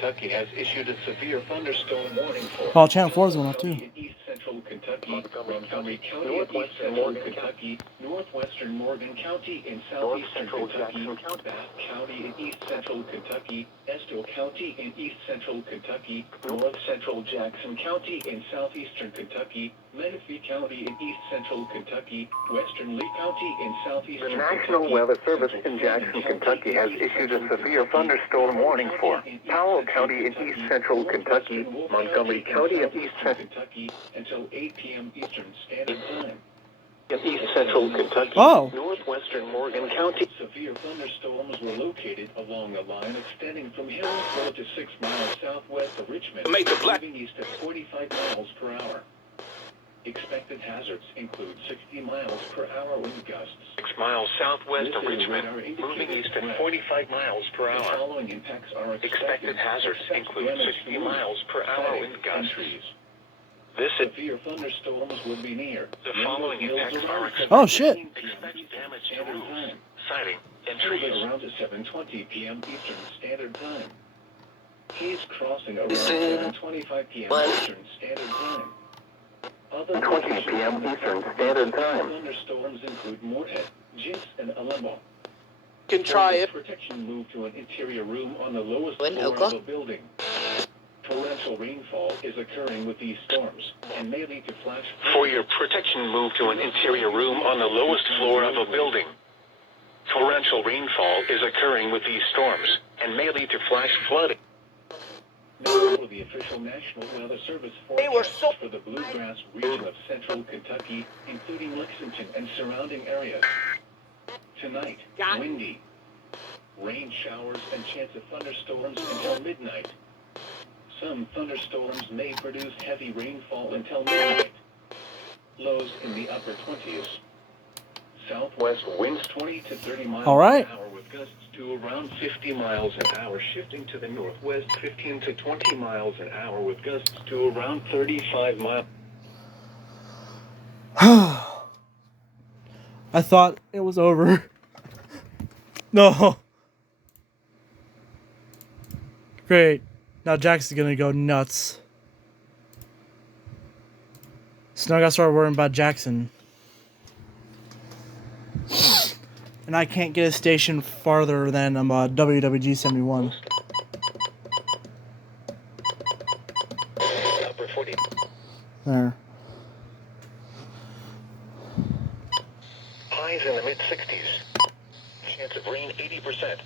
Kentucky has issued a severe thunderstorm warning for Oh, Channel 4 is going off too. East Central Kentucky, Montgomery County in East Central Kentucky, northwestern Morgan County in southeastern Kentucky, Bath County in East Central Kentucky, Estill County in East Central Kentucky, North Central Jackson County in southeastern Kentucky, Menifee County in East Central Kentucky, Western Lee County in southeastern Kentucky. The National Weather Service in Jackson, Kentucky has issued a severe thunderstorm warning for Powell County in East Central Kentucky, Montgomery County in East Central Kentucky until 8 p.m. Eastern Standard Time. in East Central Kentucky, Oh. northwestern Morgan County. Severe thunderstorms were located along a line extending from Hillsborough to 6 miles southwest of Richmond, moving east at 45 miles per hour. Expected hazards include 60 miles per hour wind gusts. 6 miles southwest of Richmond, moving east at 45 miles per The hour. following impacts are Expected hazards include 60 miles per hour wind gusts. This is Severe thunderstorms would be near. the following impacts are expected. Oh, shit. Expect damage to Standard roofs, time. siding, and Until trees. around 7:20 p.m. Eastern Standard Time. Keys crossing around 7:25 p.m. Eastern Standard Time. Other 20 p.m. Eastern Standard Time. Thunderstorms include Moorhead, Jinx, and Alembo. Can try it. Protection moved to an interior room on the lowest When, floor Oka? of the building. Torrential rainfall is occurring with these storms and may lead to flash floods. For your protection, move to an interior room on the lowest floor of a building. Torrential rainfall is occurring with these storms and may lead to flash flooding. Now for the official National Weather Service They were forecast for the Bluegrass region of central Kentucky, including Lexington and surrounding areas. Tonight, windy. Rain showers and chance of thunderstorms until midnight. Some thunderstorms may produce heavy rainfall until midnight. Lows in the upper 20s. Southwest winds 20 to 30 miles All right. an hour with gusts to around 50 miles an hour, shifting to the northwest 15 to 20 miles an hour with gusts to around 35 miles. I thought it was over. No. Great. Now Jackson's gonna go nuts. So now I gotta start worrying about Jackson. And I can't get a station farther than WWG 71. Upper 40. There. Highs in the mid-60s. Chance of rain 80%.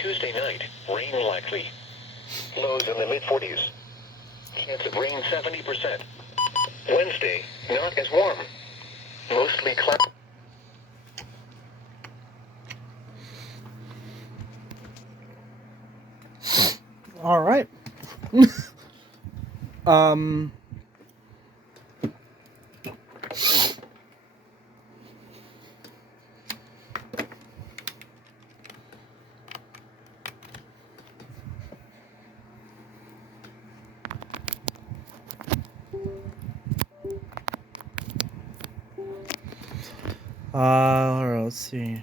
Tuesday night, rain likely. Lows in the mid-40s. Chance of rain 70%. Wednesday, not as warm. Mostly cloudy. All right. Let's see.